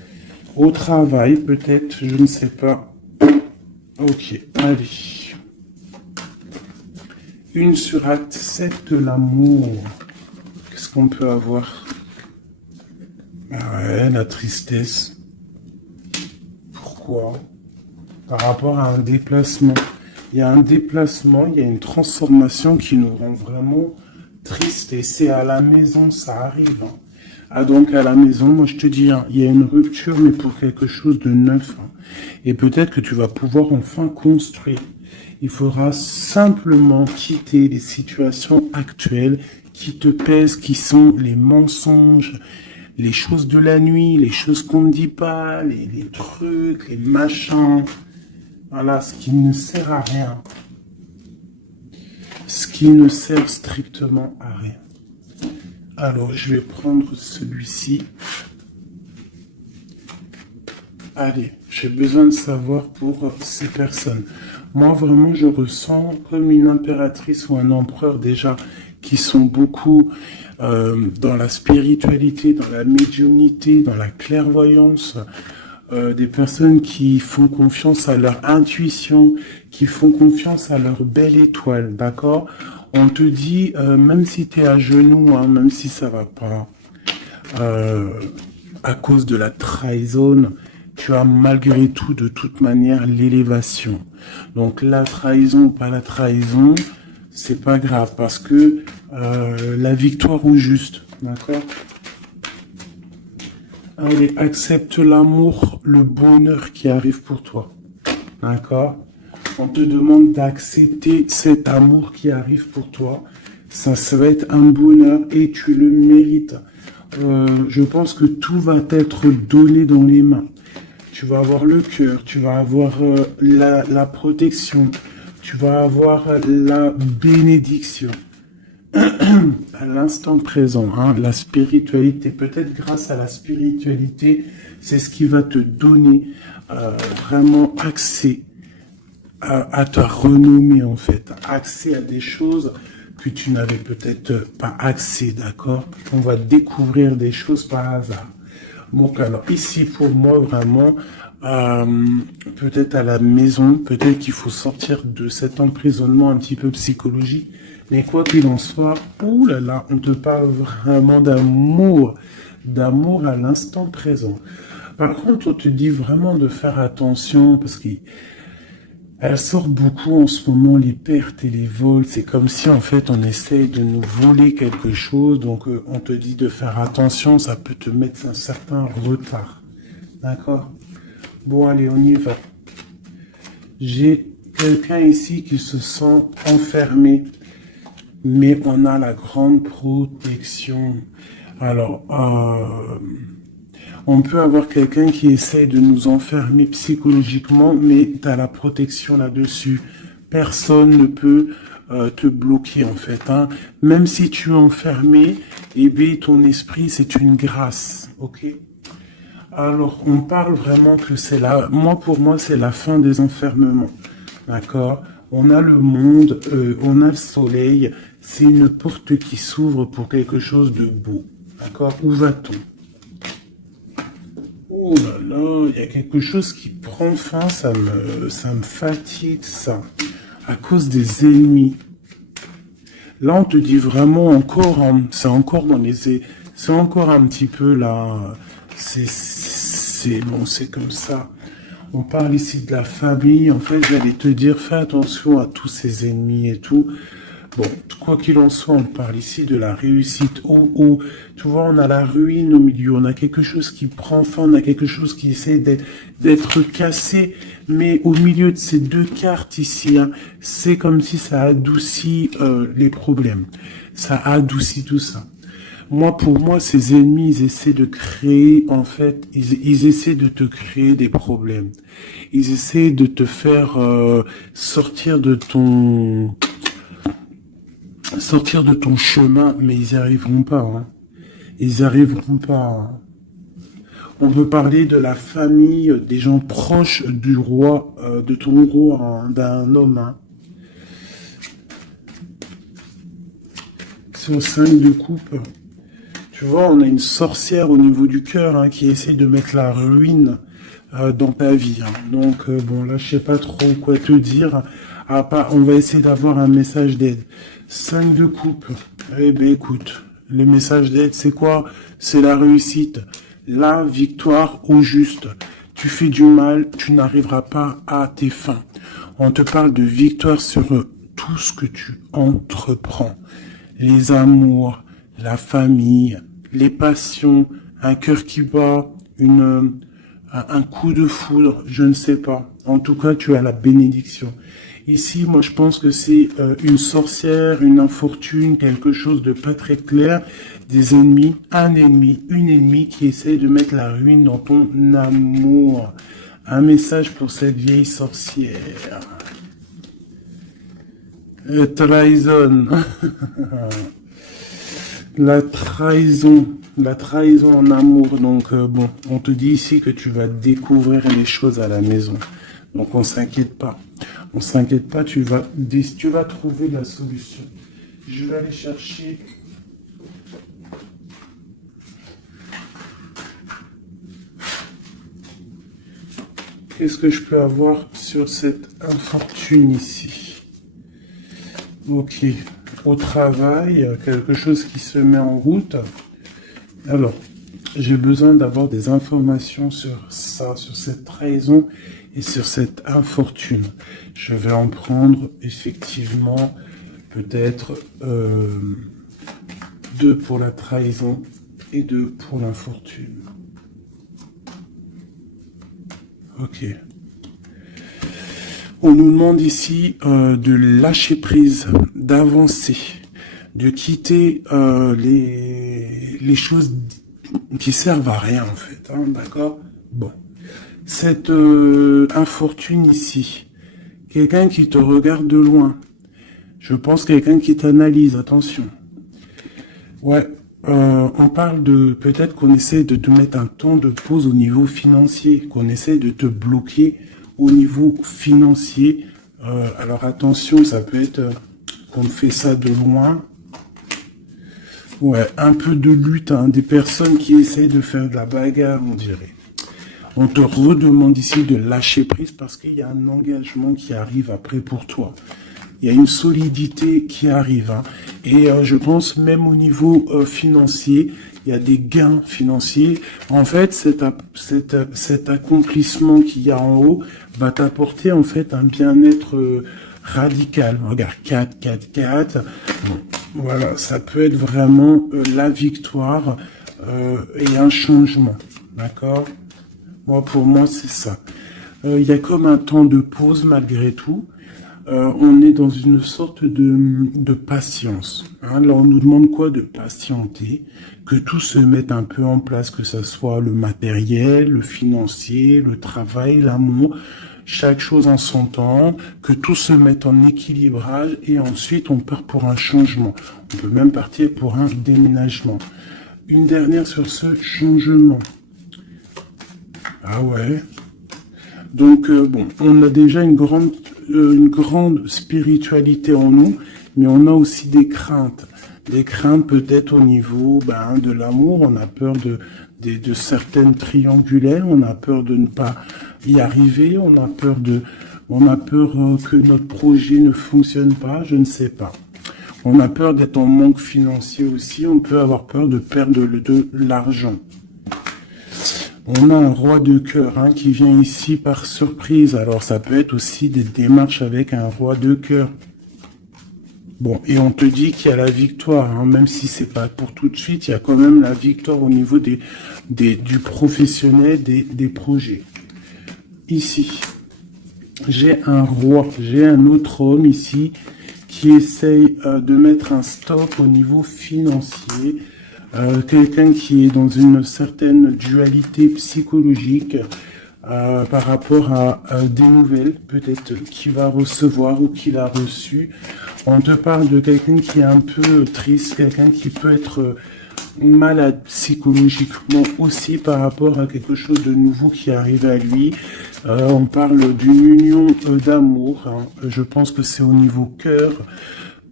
Au travail, peut-être, je ne sais pas. Ok, allez. Une sur acte 7 de l'amour. Qu'est-ce qu'on peut avoir? Ah ouais, la tristesse. Pourquoi? Par rapport à un déplacement. Il y a un déplacement, il y a une transformation qui nous rend vraiment triste. Et c'est à la maison, ça arrive. Hein. Ah donc à la maison, moi je te dis, hein, il y a une rupture, mais pour quelque chose de neuf. Hein. Et peut-être que tu vas pouvoir enfin construire. Il faudra simplement quitter les situations actuelles qui te pèsent, qui sont les mensonges, les choses de la nuit, les choses qu'on ne dit pas, les trucs, les machins. Voilà, ce qui ne sert à rien. Ce qui ne sert strictement à rien. Alors, je vais prendre celui-ci. Allez, j'ai besoin de savoir pour ces personnes. Moi, vraiment, je ressens comme une impératrice ou un empereur déjà qui sont beaucoup dans la spiritualité, dans la médiumnité, dans la clairvoyance. Des personnes qui font confiance à leur intuition, qui font confiance à leur belle étoile, d'accord? On te dit, même si tu es à genoux, hein, même si ça va pas, à cause de la trahison, tu as malgré tout, de toute manière, l'élévation. Donc la trahison ou pas la trahison, c'est pas grave, parce que la victoire au juste, d'accord? Allez, accepte l'amour, le bonheur qui arrive pour toi. D'accord? On te demande d'accepter cet amour qui arrive pour toi. Ça va être un bonheur et tu le mérites. Je pense que tout va t'être donné dans les mains. Tu vas avoir le cœur, tu vas avoir la protection, tu vas avoir la bénédiction. À l'instant présent, hein, la spiritualité, peut-être grâce à la spiritualité, c'est ce qui va te donner vraiment accès à ta renommée en fait, accès à des choses que tu n'avais peut-être pas accès, d'accord? On va découvrir des choses par hasard. Donc alors ici pour moi vraiment, peut-être à la maison, peut-être qu'il faut sortir de cet emprisonnement un petit peu psychologique. Mais quoi qu'il en soit, ouh là là, on te parle vraiment d'amour à l'instant présent. Par contre, on te dit vraiment de faire attention parce qu'elle sort beaucoup en ce moment, les pertes et les vols. C'est comme si en fait on essaye de nous voler quelque chose. Donc on te dit de faire attention, ça peut te mettre un certain retard. D'accord? Bon allez, on y va. J'ai quelqu'un ici qui se sent enfermé. Mais on a la grande protection. Alors, on peut avoir quelqu'un qui essaye de nous enfermer psychologiquement, mais tu as la protection là-dessus. Personne ne peut te bloquer, en fait. Hein. Même si tu es enfermé, eh bien, ton esprit, c'est une grâce. Ok? Alors, on parle vraiment que c'est là. Moi, pour moi, c'est la fin des enfermements. D'accord? On a le monde, on a le soleil. C'est une porte qui s'ouvre pour quelque chose de beau. D'accord? Où va-t-on? Oh là là, il y a quelque chose qui prend fin, ça me fatigue, ça. À cause des ennemis. Là, on te dit vraiment encore, c'est encore dans les... C'est encore un petit peu là... C'est bon, c'est comme ça. On parle ici de la famille. En fait, j'allais te dire, fais attention à tous ces ennemis et tout. Bon, quoi qu'il en soit, on parle ici de la réussite. Oh, tu vois, on a la ruine au milieu. On a quelque chose qui prend fin. On a quelque chose qui essaie d'être cassé. Mais au milieu de ces deux cartes ici, hein, c'est comme si ça adoucit les problèmes. Ça adoucit tout ça. Moi, pour moi, ces ennemis, ils essaient de créer, en fait, ils essaient de te créer des problèmes. Ils essaient de te faire sortir de ton chemin, mais ils n'y arriveront pas. Hein. Ils n'y arriveront pas. Hein. On peut parler de la famille, des gens proches du roi, de ton roi, hein, d'un homme. Hein. C'est au 5 de coupe. Tu vois, on a une sorcière au niveau du cœur hein, qui essaie de mettre la ruine dans ta vie. Hein. Donc, bon, là, je sais pas trop quoi te dire. À part, on va essayer d'avoir un message d'aide. 5 de coupe. Eh ben, écoute, le message d'aide, c'est quoi? C'est la réussite. La victoire au juste. Tu fais du mal, tu n'arriveras pas à tes fins. On te parle de victoire sur tout ce que tu entreprends. Les amours, la famille, les passions, un cœur qui bat, un coup de foudre, je ne sais pas. En tout cas, tu as la bénédiction. Ici, moi, je pense que c'est une sorcière, une infortune, quelque chose de pas très clair, des ennemis, un ennemi, une ennemie qui essaie de mettre la ruine dans ton amour. Un message pour cette vieille sorcière. Trahison. La trahison en amour. Donc bon, on te dit ici que tu vas découvrir les choses à la maison. Donc on s'inquiète pas. On s'inquiète pas, tu vas trouver la solution. Je vais aller chercher. Qu'est-ce que je peux avoir sur cette infortune ici? Ok. Au travail, quelque chose qui se met en route. Alors, j'ai besoin d'avoir des informations sur ça, sur cette trahison et sur cette infortune. Je vais en prendre effectivement peut-être 2 pour la trahison et 2 pour l'infortune. Ok. On nous demande ici de lâcher prise, d'avancer, de quitter les choses qui servent à rien en fait, hein, d'accord? Bon, cette infortune ici, quelqu'un qui te regarde de loin, je pense quelqu'un qui t'analyse, attention. Ouais, on parle de peut-être qu'on essaie de te mettre un temps de pause au niveau financier, qu'on essaie de te bloquer au niveau financier. Alors attention, ça peut être qu'on fait ça de loin. Ouais, un peu de lutte, hein, des personnes qui essayent de faire de la bagarre, on dirait. On te redemande ici de lâcher prise parce qu'il y a un engagement qui arrive après pour toi. Il y a une solidité qui arrive. Hein. Et je pense même au niveau financier, il y a des gains financiers. En fait, cet accomplissement qu'il y a en haut va t'apporter en fait un bien-être radical. Regarde, 4, 4, 4. Bon, voilà, ça peut être vraiment la victoire et un changement. D'accord? Moi, pour moi, c'est ça. Il y a comme un temps de pause malgré tout. On est dans une sorte de patience. Hein. Là, on nous demande quoi? De patienter, que tout se mette un peu en place, que ce soit le matériel, le financier, le travail, l'amour, chaque chose en son temps, que tout se mette en équilibrage et ensuite on part pour un changement. On peut même partir pour un déménagement. Une dernière sur ce changement. Ah ouais. Donc, bon, on a déjà une grande spiritualité en nous, mais on a aussi des craintes. Des craintes peut-être au niveau de l'amour, on a peur de certaines triangulaires, on a peur de ne pas y arriver, on a peur que notre projet ne fonctionne pas, je ne sais pas. On a peur d'être en manque financier aussi, on peut avoir peur de perdre de l'argent. On a un roi de cœur hein, qui vient ici par surprise. Alors ça peut être aussi des démarches avec un roi de cœur. Bon, et on te dit qu'il y a la victoire, hein, même si c'est pas pour tout de suite, il y a quand même la victoire au niveau du professionnel, des projets. Ici, j'ai un roi, j'ai un autre homme ici qui essaye de mettre un stop au niveau financier. Quelqu'un qui est dans une certaine dualité psychologique par rapport à des nouvelles, peut-être qu'il va recevoir ou qu'il a reçu. On te parle de quelqu'un qui est un peu triste, quelqu'un qui peut être malade psychologiquement aussi par rapport à quelque chose de nouveau qui arrive à lui. On parle d'une union d'amour. Hein. Je pense que c'est au niveau cœur.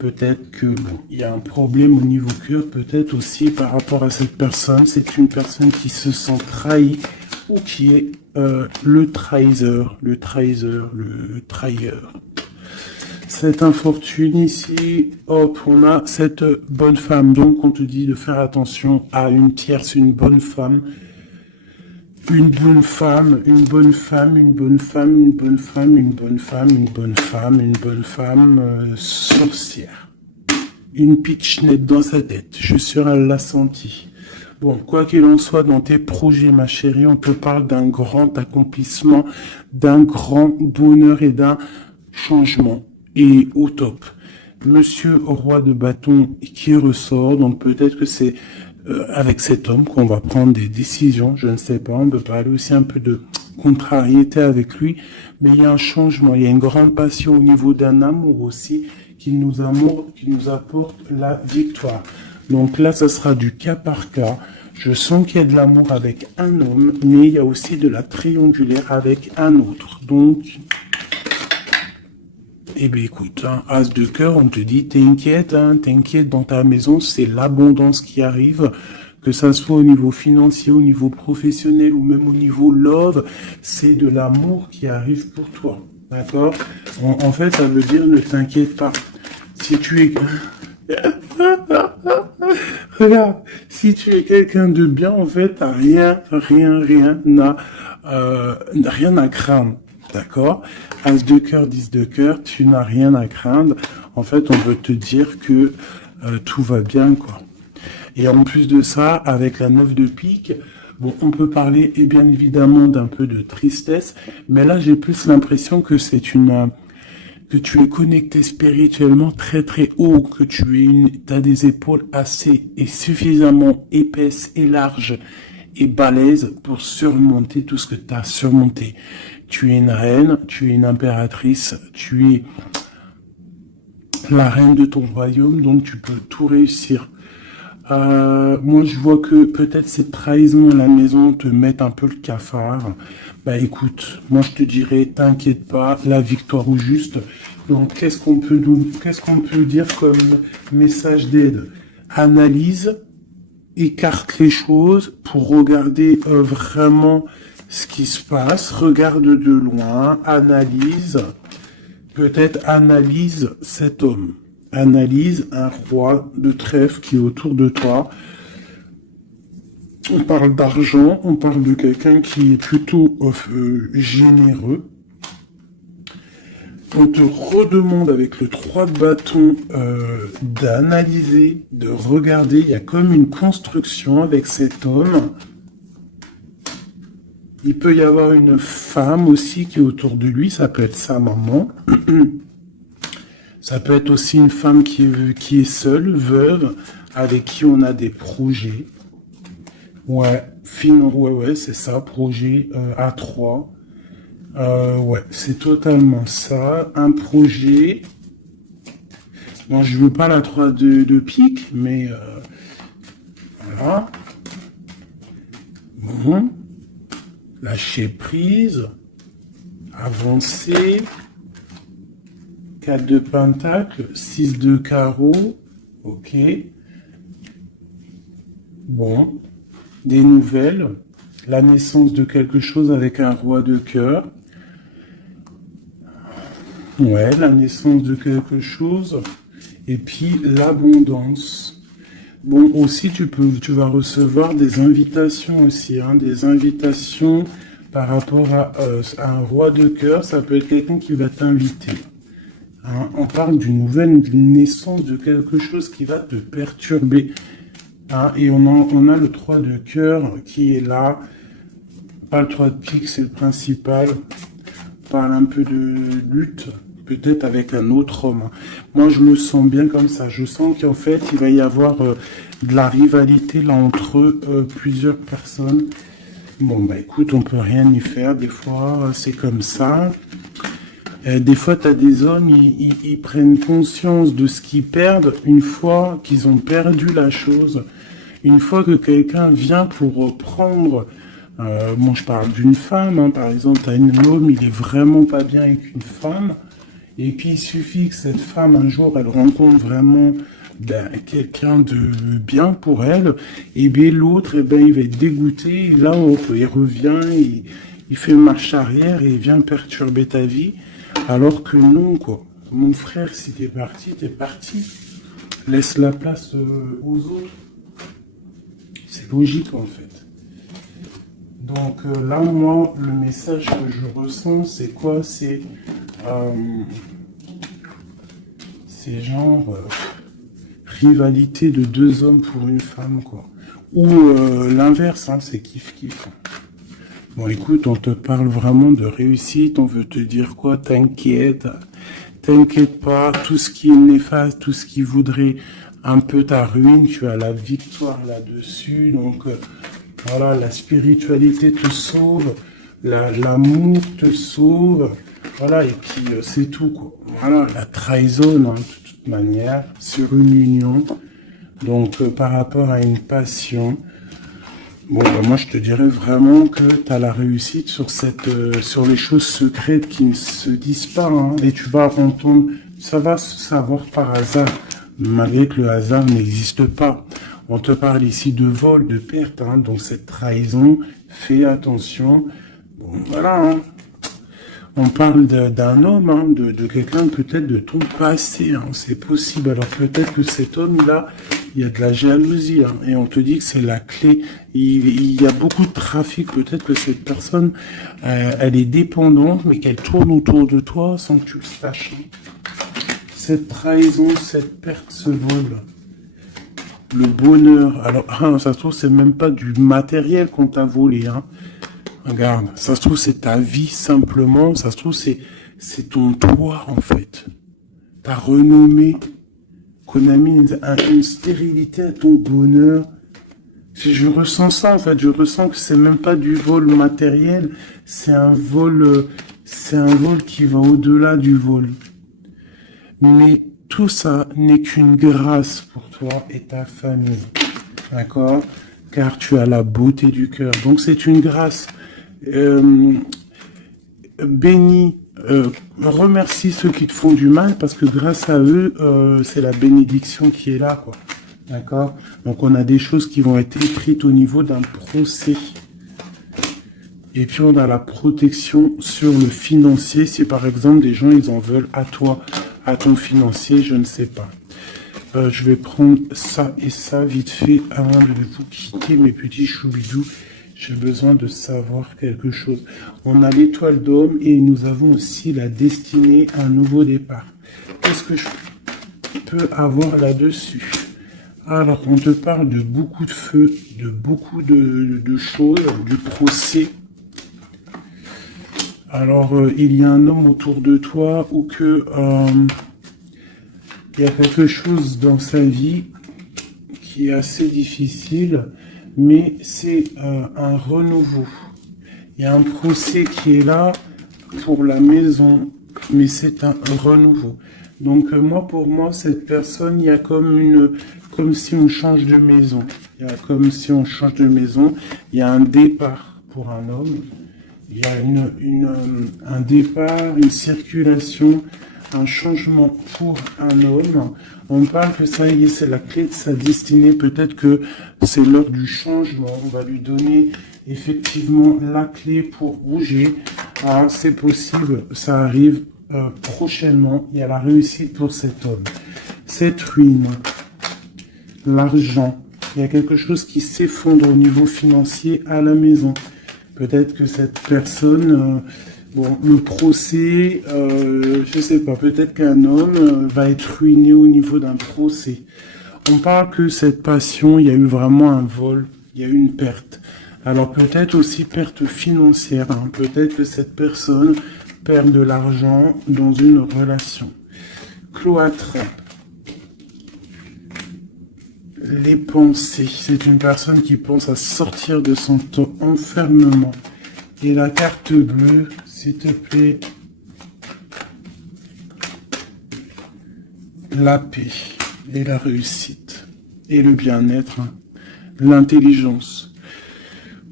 peut-être que bon, il y a un problème au niveau cœur, peut-être aussi par rapport à cette personne. C'est une personne qui se sent trahie ou qui est le trahisseur, le trahisseur, le trahilleur. Cette infortune ici, hop, on a cette bonne femme. Donc, on te dit de faire attention à une tierce, une bonne femme. Une bonne femme, une bonne femme, une bonne femme, une bonne femme, une bonne femme, une bonne femme, une bonne femme sorcière. Une pitchnette dans sa tête. Je suis sûr, elle l'a senti. Bon, quoi qu'il en soit, dans tes projets, ma chérie, on te parle d'un grand accomplissement, d'un grand bonheur et d'un changement. Et au top. Monsieur roi de bâton qui ressort, donc peut-être que c'est avec cet homme qu'on va prendre des décisions, je ne sais pas, on peut parler aussi un peu de contrariété avec lui, mais il y a un changement, il y a une grande passion au niveau d'un amour aussi qui nous apporte la victoire. Donc là, ça sera du cas par cas. Je sens qu'il y a de l'amour avec un homme, mais il y a aussi de la triangulaire avec un autre. Donc, eh bien écoute, hein, as de cœur, on te dit, t'inquiète, hein, t'inquiète dans ta maison, c'est l'abondance qui arrive, que ça soit au niveau financier, au niveau professionnel ou même au niveau love, c'est de l'amour qui arrive pour toi, d'accord? En fait, ça veut dire ne t'inquiète pas. Si tu es... Regarde, si tu es quelqu'un de bien, en fait, t'as rien à craindre. D'accord? As de cœur, 10 de cœur, tu n'as rien à craindre. En fait, on veut te dire que tout va bien, quoi. Et en plus de ça, avec la 9 de pique, bon, on peut parler, et bien évidemment, d'un peu de tristesse, mais là, j'ai plus l'impression que que tu es connecté spirituellement très très haut, que t'as des épaules assez et suffisamment épaisses et larges et balèzes pour surmonter tout ce que tu as surmonté. Tu es une reine, tu es une impératrice, tu es la reine de ton royaume, donc tu peux tout réussir. Moi, je vois que peut-être cette trahison à la maison te met un peu le cafard. Bah écoute, moi je te dirais, t'inquiète pas, la victoire au juste. Donc, qu'est-ce qu'on peut dire comme message d'aide? Analyse, écarte les choses pour regarder vraiment ce qui se passe, regarde de loin, analyse, peut-être analyse cet homme, analyse un roi de trèfle qui est autour de toi. On parle d'argent, on parle de quelqu'un qui est plutôt généreux. On te redemande avec le 3 de bâton d'analyser, de regarder. Il y a comme une construction avec cet homme. Il peut y avoir une femme aussi qui est autour de lui. Ça peut être sa maman. Ça peut être aussi une femme qui est seule, veuve, avec qui on a des projets. Ouais, c'est ça, projet A3. Ouais, c'est totalement ça. Un projet. Bon, je veux pas la 3 de pique, mais voilà. Bon. Lâcher prise. Avancer. 4 de pentacle. 6 de carreau. Ok. Bon. Des nouvelles. La naissance de quelque chose avec un roi de cœur. Ouais, la naissance de quelque chose. Et puis l'abondance. Bon, aussi, tu vas recevoir des invitations aussi, hein, des invitations par rapport à un roi de cœur. Ça peut être quelqu'un qui va t'inviter. Hein, on parle d'une nouvelle naissance de quelque chose qui va te perturber. Hein, et on a le 3 de cœur qui est là. Pas le 3 de pique, c'est le principal. On parle un peu de lutte. Peut-être avec un autre homme. Moi, je le sens bien comme ça. Je sens qu'en fait, il va y avoir de la rivalité là entre plusieurs personnes. Bon, bah écoute, on peut rien y faire. Des fois, c'est comme ça. Des fois, tu as des hommes, ils prennent conscience de ce qu'ils perdent une fois qu'ils ont perdu la chose. Une fois que quelqu'un vient pour reprendre... bon, je parle d'une femme, hein, par exemple, tu as un homme, il est vraiment pas bien avec une femme. Et puis, il suffit que cette femme, un jour, elle rencontre vraiment quelqu'un de bien pour elle, et bien l'autre, eh ben, il va être dégoûté, et là, il revient, il fait marche arrière, et il vient perturber ta vie, alors que non, quoi. Mon frère, si t'es parti, t'es parti. Laisse la place aux autres. C'est logique, en fait. Donc là, moi, le message que je ressens, c'est quoi? C'est genre rivalité de deux hommes pour une femme, quoi. Ou l'inverse, hein, c'est kiff-kiff. Bon, écoute, on te parle vraiment de réussite, on veut te dire quoi? T'inquiète, t'inquiète pas, tout ce qui est néfaste, tout ce qui voudrait un peu ta ruine, tu as la victoire là-dessus, donc... voilà, la spiritualité te sauve, l'amour te sauve, voilà, et puis c'est tout, quoi. Voilà, la trahison, hein, de toute manière, sur une union, donc par rapport à une passion, bon, moi je te dirais vraiment que tu as la réussite sur sur les choses secrètes qui ne se disent pas, hein, et tu vas entendre, ça va se savoir par hasard, malgré que le hasard n'existe pas. On te parle ici de vol, de perte, hein, donc cette trahison, fais attention. Bon, voilà, hein. On parle d'un homme, hein, de quelqu'un peut-être de ton passé, hein, c'est possible. Alors peut-être que cet homme-là, il y a de la jalousie, hein, et on te dit que c'est la clé. Il y a beaucoup de trafic, peut-être que cette personne, elle est dépendante, mais qu'elle tourne autour de toi sans que tu le saches. Cette trahison, cette perte, ce vol. Le bonheur, alors ça se trouve c'est même pas du matériel qu'on t'a volé, hein. Regarde, ça se trouve c'est ta vie simplement, ça se trouve c'est ton toit en fait, ta renommée, qu'on a mis une stérilité à ton bonheur. Je ressens ça en fait, je ressens que c'est même pas du vol matériel, c'est un vol qui va au-delà du vol. Mais tout ça n'est qu'une grâce pour toi et ta famille, d'accord? Car tu as la beauté du cœur. Donc c'est une grâce. Bénis, remercie ceux qui te font du mal parce que grâce à eux, c'est la bénédiction qui est là, quoi. D'accord? Donc on a des choses qui vont être écrites au niveau d'un procès. Et puis on a la protection sur le financier si par exemple des gens ils en veulent à toi, à ton financier, je ne sais pas. Je vais prendre ça et ça vite fait avant de vous quitter mes petits choubidous. J'ai besoin de savoir quelque chose. On a l'étoile d'homme et nous avons aussi la destinée, un nouveau départ. Qu'est-ce que je peux avoir là-dessus? Alors, on te parle de beaucoup de feu, de beaucoup de choses, du procès. Alors, il y a un homme autour de toi ou que il y a quelque chose dans sa vie qui est assez difficile, mais c'est un renouveau. Il y a un procès qui est là pour la maison, mais c'est un renouveau. Donc moi, pour moi, cette personne, il y a comme si on change de maison. Il y a comme si on change de maison. Il y a un départ pour un homme. Il y a un départ, une circulation, un changement pour un homme. On parle que ça y est, c'est la clé de sa destinée. Peut-être que c'est l'heure du changement. On va lui donner effectivement la clé pour bouger. Ah, c'est possible, ça arrive prochainement. Il y a la réussite pour cet homme. Cette ruine, l'argent, il y a quelque chose qui s'effondre au niveau financier à la maison. Peut-être que cette personne, bon, le procès, je sais pas, peut-être qu'un homme va être ruiné au niveau d'un procès. On parle que cette passion, il y a eu vraiment un vol, il y a eu une perte. Alors peut-être aussi perte financière, hein. Peut-être que cette personne perd de l'argent dans une relation. Cloître. Les pensées. C'est une personne qui pense à sortir de son enfermement. Et la carte bleue, s'il te plaît. La paix et la réussite. Et le bien-être. L'intelligence.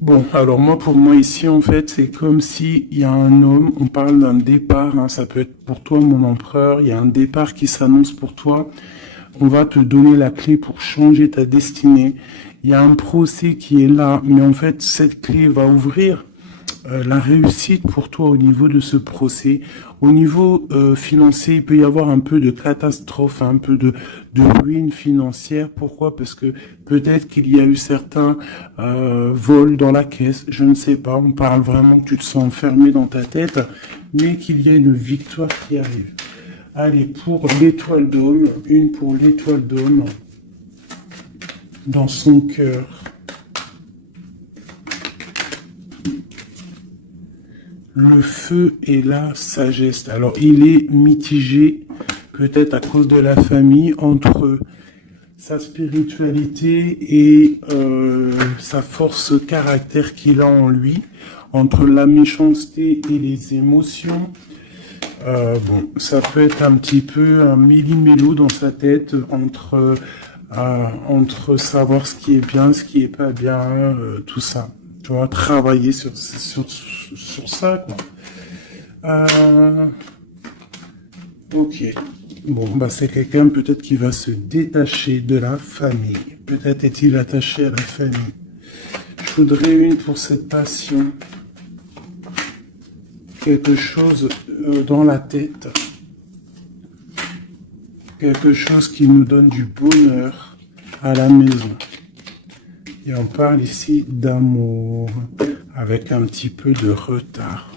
Bon, alors moi, pour moi ici, en fait, c'est comme si il y a un homme, on parle d'un départ, hein, ça peut être pour toi, mon empereur, il y a un départ qui s'annonce pour toi, on va te donner la clé pour changer ta destinée, il y a un procès qui est là, mais en fait, cette clé va ouvrir la réussite pour toi au niveau de ce procès. Au niveau financier, il peut y avoir un peu de catastrophe, un peu de ruine financière. Pourquoi? Parce que peut-être qu'il y a eu certains vols dans la caisse, je ne sais pas, on parle vraiment que tu te sens enfermé dans ta tête, mais qu'il y a une victoire qui arrive. Allez, pour l'étoile d'homme, une pour l'étoile d'homme, dans son cœur. Le feu et la sagesse. Alors, il est mitigé, peut-être à cause de la famille, entre sa spiritualité et sa force caractère qu'il a en lui, entre la méchanceté et les émotions. Bon, ça peut être un petit peu un méli-mélo dans sa tête entre savoir ce qui est bien, ce qui est pas bien, tout ça. Tu vois, travailler sur ça, quoi. Ok. Bon, bah c'est quelqu'un peut-être qui va se détacher de la famille. Peut-être est-il attaché à la famille. Je voudrais une pour cette passion. Quelque chose dans la tête. Quelque chose qui nous donne du bonheur à la maison. Et on parle ici d'amour, avec un petit peu de retard.